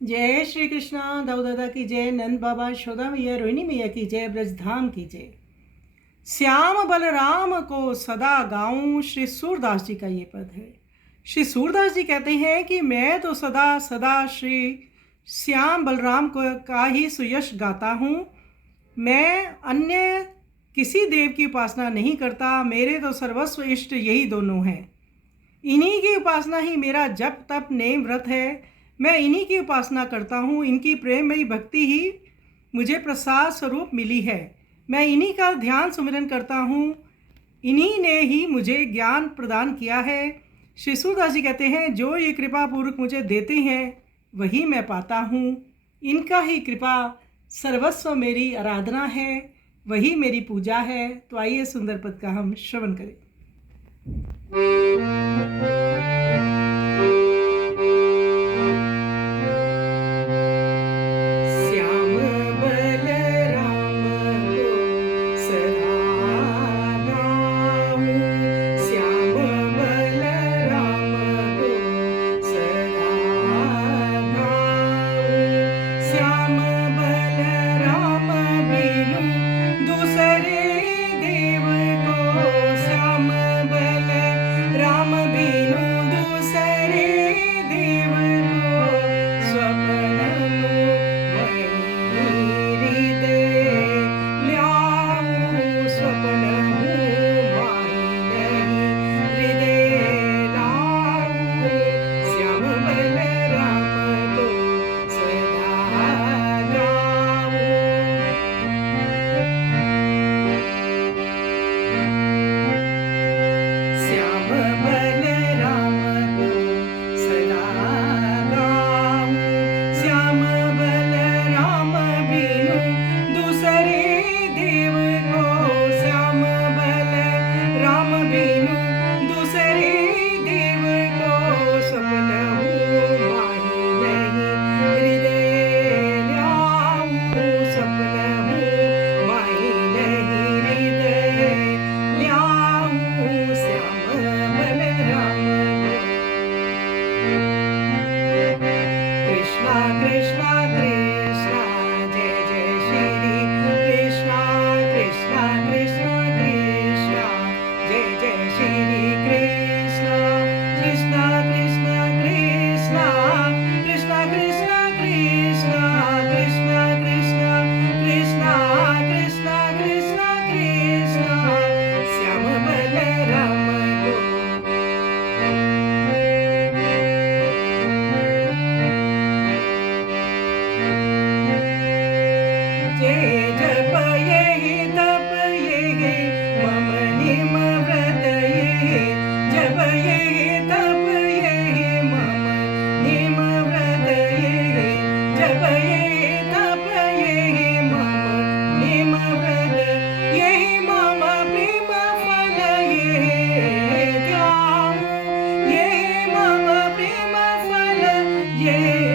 जय श्री कृष्णा। दाऊ दादा की जय, नंद बाबा, शोदा मैया, रोहिणी मैया की जय, ब्रजधाम की जय। श्याम बलराम को सदा गाऊं, श्री सूरदास जी का ये पद है। श्री सूरदास जी कहते हैं कि मैं तो सदा सदा श्री श्याम बलराम को का ही सुयश गाता हूँ। मैं अन्य किसी देव की उपासना नहीं करता। मेरे तो सर्वस्व इष्ट यही दोनों हैं। इन्हीं की उपासना ही मेरा जप तप नेम व्रत है। मैं इन्हीं की उपासना करता हूँ। इनकी प्रेममयी भक्ति ही मुझे प्रसाद स्वरूप मिली है। मैं इन्हीं का ध्यान सुमिरन करता हूँ। इन्हीं ने ही मुझे ज्ञान प्रदान किया है। श्री सूरदास जी कहते हैं, जो ये कृपा पूर्वक मुझे देते हैं वही मैं पाता हूँ। इनका ही कृपा सर्वस्व मेरी आराधना है, वही मेरी पूजा है। तो आइए सुंदर पद का हम श्रवण करें। Yeah.